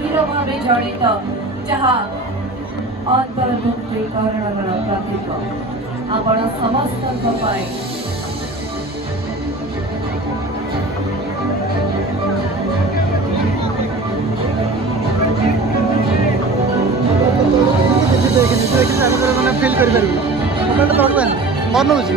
गभीर भाव जड़ित जहाँ अंतर्मुक्तिकरण प्रतीक आपण समस्त फिल कर बनौची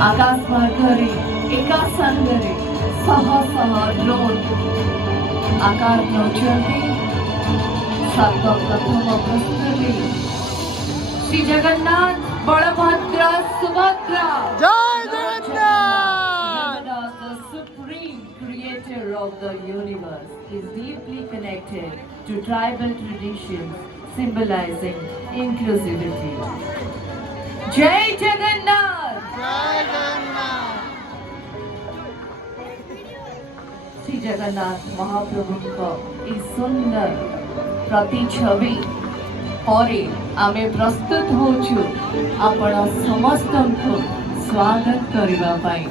आकाश मार्गरे एका संगरे सह सह ड्रोन आकार नौचंती सात प्रथम प्रस्तुति श्री जगन्नाथ बलभद्र सुभद्रा जय Jagannath the supreme creator of the universe is deeply connected to tribal traditions symbolizing inclusivity. Jai Jagannath! जय जगन्नाथ श्री जगन्नाथ महाप्रभु को सुंदर प्रतिछवि पर आमे प्रस्तुत होचु आपण समस्त को स्वागत करबा पाई।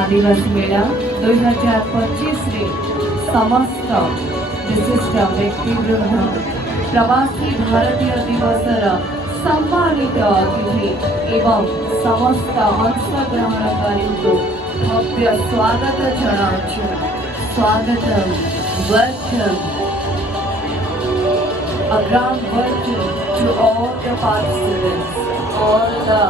आदिवासी मेला 2025 रे समस्त विशिष्ट व्यक्तिवृंद प्रवासी भारतीय दिवसर सम्मानित अतिथि एवं समस्त अंशग्रहणकारी को भव्य स्वागत जनाऊँ। स्वागतम, welcome, a grand welcome to all the participants, all the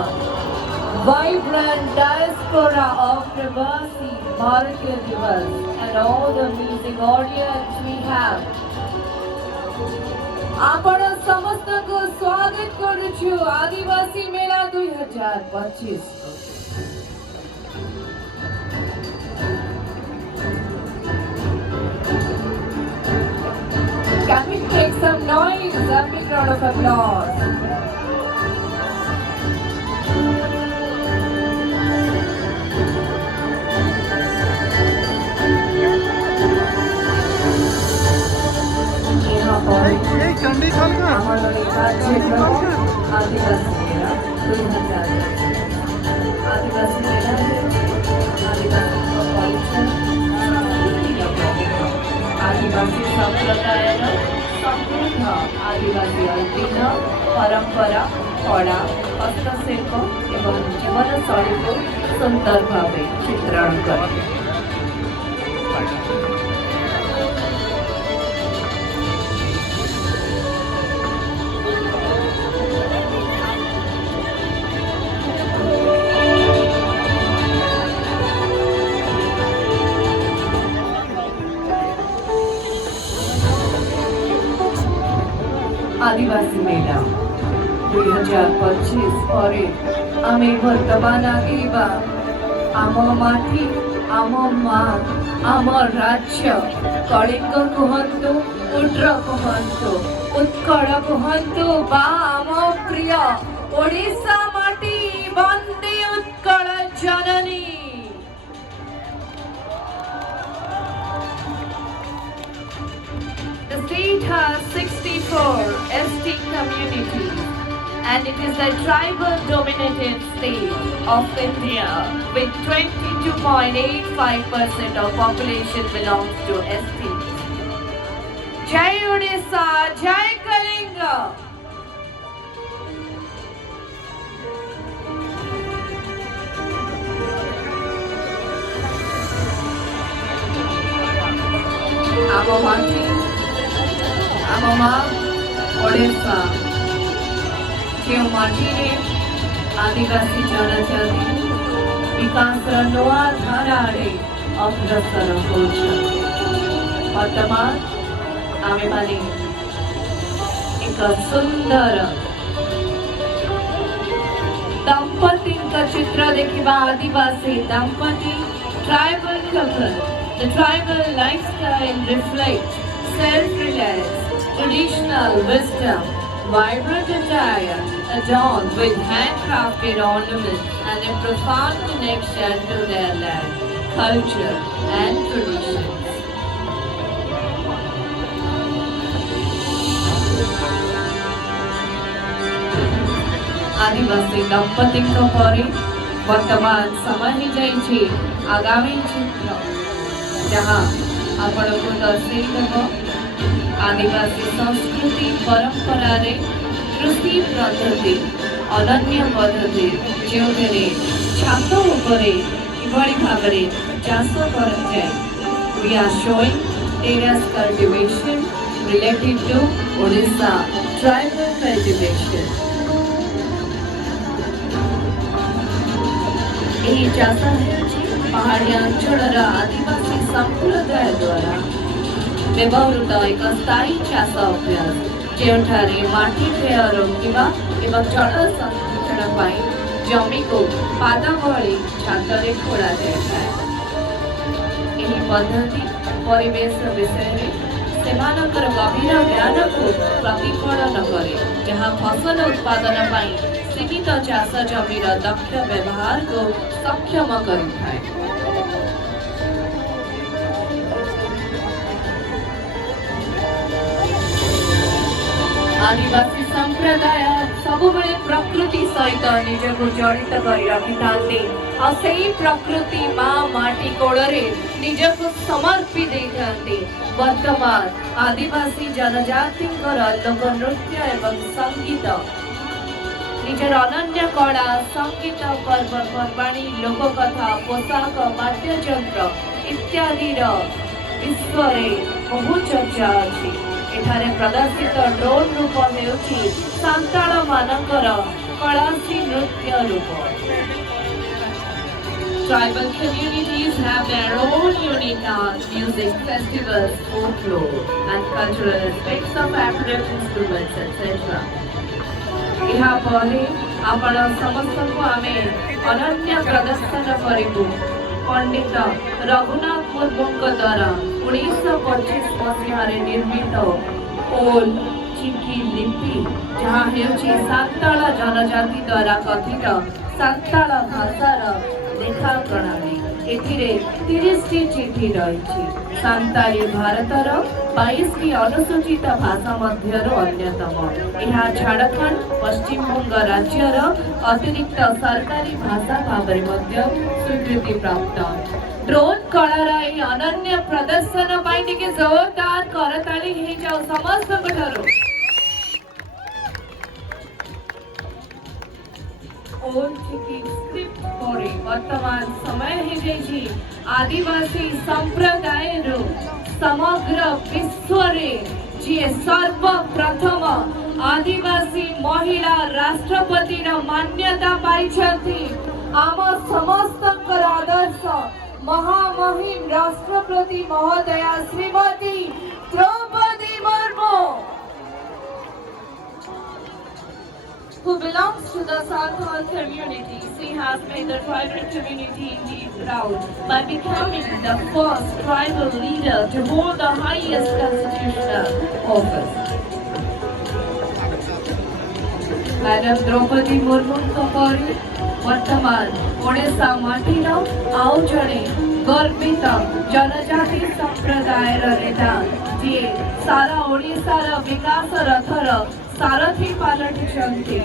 vibrant diaspora of Pravasi Bharatiya Divas and all the amazing audience we have. आपण समस्त को स्वागत करूछु आदिवासी मेला 2025। Can we take some noise? A big round of applause. Chandi खाल का आदिवासी मेला 2025 आदिवासी मेला आदिवासी संप्रदायर समृद्ध आदिवासी ऐतिह्य परंपरा कला हस्तशिल्प एवं जीवनशैली को सुंदर भाव चित्रण करे। आदिवासी मेला 2025 पर आमे वर्तमान आगेबा आम माटी आम माँ आम राज्य कलिंग कहतु उड्र कहतु उत्कल कहतु बा आम प्रिय ओडिशा माटी वंदे उत्कल जननी। The state has 64 ST communities and it is the tribal dominated state of India with 22.85% of population belongs to ST. Jai Odisha, Jai Kalinga. Our mountain ଆମ ମା ଓଡ଼ିଶା ଯେଉଁ ମାଟିରେ ଆଦିବାସୀ ଜନଜାତି ବିକାଶର ନୂଆ ଧାରା ଆଡ଼େ ଅଗ୍ରସର ହେଉଛନ୍ତି। ବର୍ତ୍ତମାନ ଆମେମାନେ ଏକ ସୁନ୍ଦର ଦମ୍ପତିଙ୍କ ଚିତ୍ର ଦେଖିବା। ଆଦିବାସୀ ଦମ୍ପତି tribal couple. The tribal lifestyle reflects self-reliance, traditional wisdom, Vibrant attire adorned with handcrafted ornaments and a profound connection to their land, culture, and traditions. आदिवासी दंपति वर्तमान समय ही जाइए आगामी चित्र जहाँ आपण को दर्शेब आदिवासी संस्कृति परंपरा रे कृषि पद्धति अनन्य पद्धति जो छात उपरे किभली भाव चाष कर We are showing terrace cultivation related to Odisha tribal cultivation. ଏହି ଚାଷ ହେଉଛି ପାହାଡ଼ିଆ ଅଞ୍ଚଳର ଆଦିବାସୀ ସମ୍ପ୍ରଦାୟ ଦ୍ୱାରା ବ୍ୟବହୃତ ଏକ ସ୍ଥାୟୀ ଚାଷ ଅଭ୍ୟାସ ଯେଉଁଠାରେ ମାଟି କ୍ଷୟ ରୋକିବା ଏବଂ ଜଳ ସଂରକ୍ଷଣ ପାଇଁ ଜମିକୁ ପାଦ ଭଳି ଛାତରେ ଖୋଳାଯାଇଥାଏ। ଏହି ପଦ୍ଧତି ପରିବେଶ ବିଷୟରେ ସେମାନଙ୍କର ଗଭୀର ଜ୍ଞାନକୁ ପ୍ରତିଫଳନ କରେ ଯାହା ଫସଲ ଉତ୍ପାଦନ ପାଇଁ सीमित चाष जमीर दक्ष व्यवहार को सक्षम करिଥାଏ। आदिवासी संप्रदाय सबुबले प्रकृति सहित निजको जड़ित कर रखिथांती आ सेही प्रकृति माँ माटी कोड़े निजको समर्पी देथांती। वर्तमान आदिवासी जनजाति लोक नृत्य एवं संगीत निजर अनन्य कला संगीत पर्वपर्वाणी लोककथा पोशाक वाद्ययंत्र इत्यादि विश्व बहु चर्चा अच्छी। एठारे प्रदर्शित ड्रोन रूप हेउछि सांताळ मानकर कलासी नृत्य रूप। Tribal communities have their own unique dance, music, festivals, folklore, and cultural aspects of African instruments, etc. यहाँ परे आपण समस्त को आमे अनन्य प्रदर्शन करिबु पंडित रघुनाथ मुर्मू द्वारा 1925 मसीह निर्मित ओल चिकी लिपि जहाँ हेउछि सांताळ जनजाति द्वारा कथित सांताळ भाषार लेखा प्रणाली। एथिरे 30टी चिठी रही। सांताली भारतर 22टी अनुसूचित भाषा मध्यरो अन्यतम। यह झारखंड पश्चिम बंग राज्यर अतिरिक्त सरकारी भाषा भावरे मध्य स्वीकृति प्राप्त। ड्रोन कलार यह अनन्य प्रदर्शन पाई टिके जोरदार करताली हे जाओ समस्त ठारो। वर्तमान समय ही आदिवासी संप्रदाय समग्र विश्व जी सर्वप्रथम आदिवासी महिला राष्ट्रपति मान्यता पाई आम समस्त आदर्श महामहिम राष्ट्रपति महोदया Shrimati Draupadi Murmu who belongs to the Santhal community. She has made the tribal community indeed proud by becoming the first tribal leader to hold the highest constitutional office. Madam Draupadi Murmu परी वर्तमान ओडिशा माटीर आउ जड़े गर्वित जनजाति संप्रदायर नेता जी सारा ओडिशार विकास rather Sarathi पालटिछन्ति।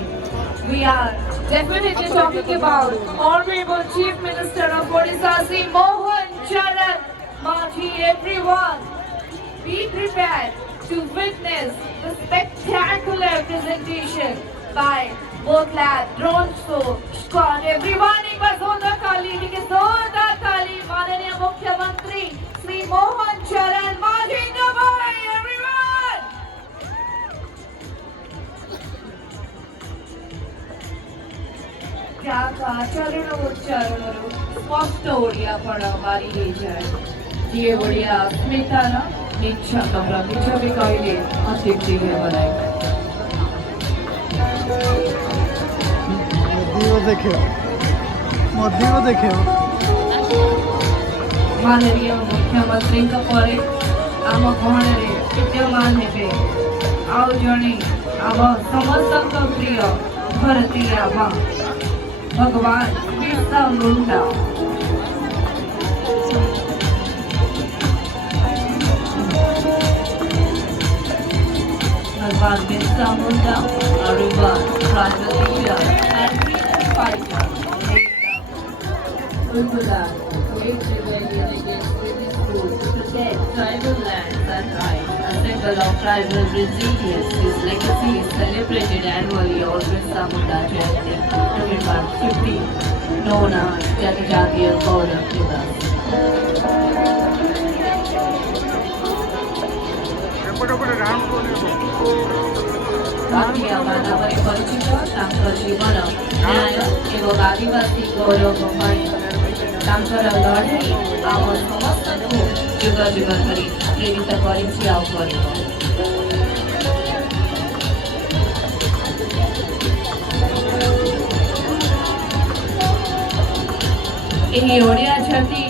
We are definitely talking about Honorable Chief Minister of Odisha, Sri Mohan Charan Majhi. Everyone, be prepared to witness the spectacular presentation by both lab drone show squad. Everyone, एक बार जोरदार ताली, ठीक है, जोरदार ताली माननीय मुख्यमंत्री श्री मोहन चरण मांझी भाई। Everyone, चरण उच्चारण स्पष्ट ओडिया पण बारी हो जाए जी ओडिया अस्मितार निच्छक प्रतिच्छवि कहले अत्युक्ति हेब नाही। माननीय मुख्यमंत्री आम गहन विद्यमान हे आउ जड़े आम समस्त प्रिय भारती रामा भगवान बिरसा मुंडा भगवान Birsa Munda a river, tribal leader and freedom fighter Urmila waged rebellion against British rule to protect tribal lands and rights, a symbol of tribal resilience. His legacy is celebrated annually on Birsa Munda Jayanti, November 15, known as Janajatiya Gaurav Divas. Bhatia Manavare Parichita, Tankar Jivana, Nyaya, Evo Adivasi Gaurav ତାଙ୍କର ଲଢ଼େଇ ଆମ ସମସ୍ତଙ୍କୁ ଯୁଗ ଯୁଗ ଧରି ପ୍ରେରିତ କରିଛି ଆଉ କରିବ। ଏହି ଓଡ଼ିଆ ଜାତି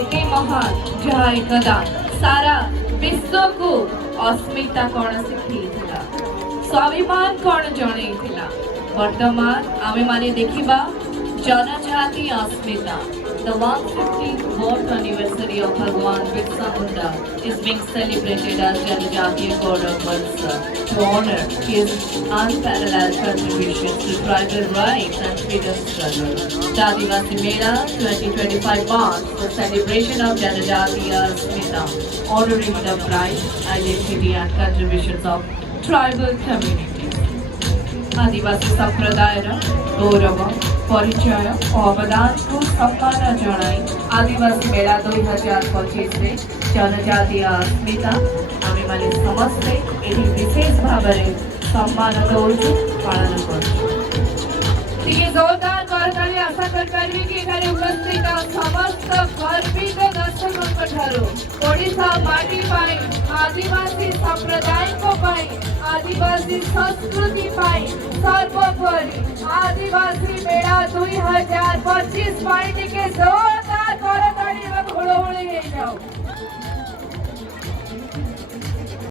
ଏତେ ମହାନ ଯାହା ଏକଦା ସାରା ବିଶ୍ୱକୁ अस्मिता कौन ଶିଖେଇଥିଲା, ସ୍ୱାଭିମାନ କଣ ଜଣେଇଥିଲା। ବର୍ତ୍ତମାନ ଆମେ ମାନେ ଦେଖିବା जनजाति अस्मिता. The 150th birth anniversary of Bhagwan Birsa Munda is being celebrated as Janajatiya Gaurav Varsa to honor his unparalleled contributions to tribal rights and freedom struggle. The Adivasi Mela 2025 marks the celebration of Janajatiya Asmita, honoring the pride, identity and contributions of tribal communities. आदिवासी संप्रदायर गौरव परिचय और अवदान को सम्मान जनाई आदिवासी मेला 2025 में जनजातीय अस्मिता आम मैंने समस्ते यही विशेष भाव में सम्मान दौचु पालन कर जोरदार करताली आशा करि कि एखाने उपस्थित समस्त गर्वित दर्शकों ओडिशा माटी पाई आदिवासी संप्रदाय को पाई आदिवासी संस्कृति पाई सर्वोपरि आदिवासी मेला 2025 पाई के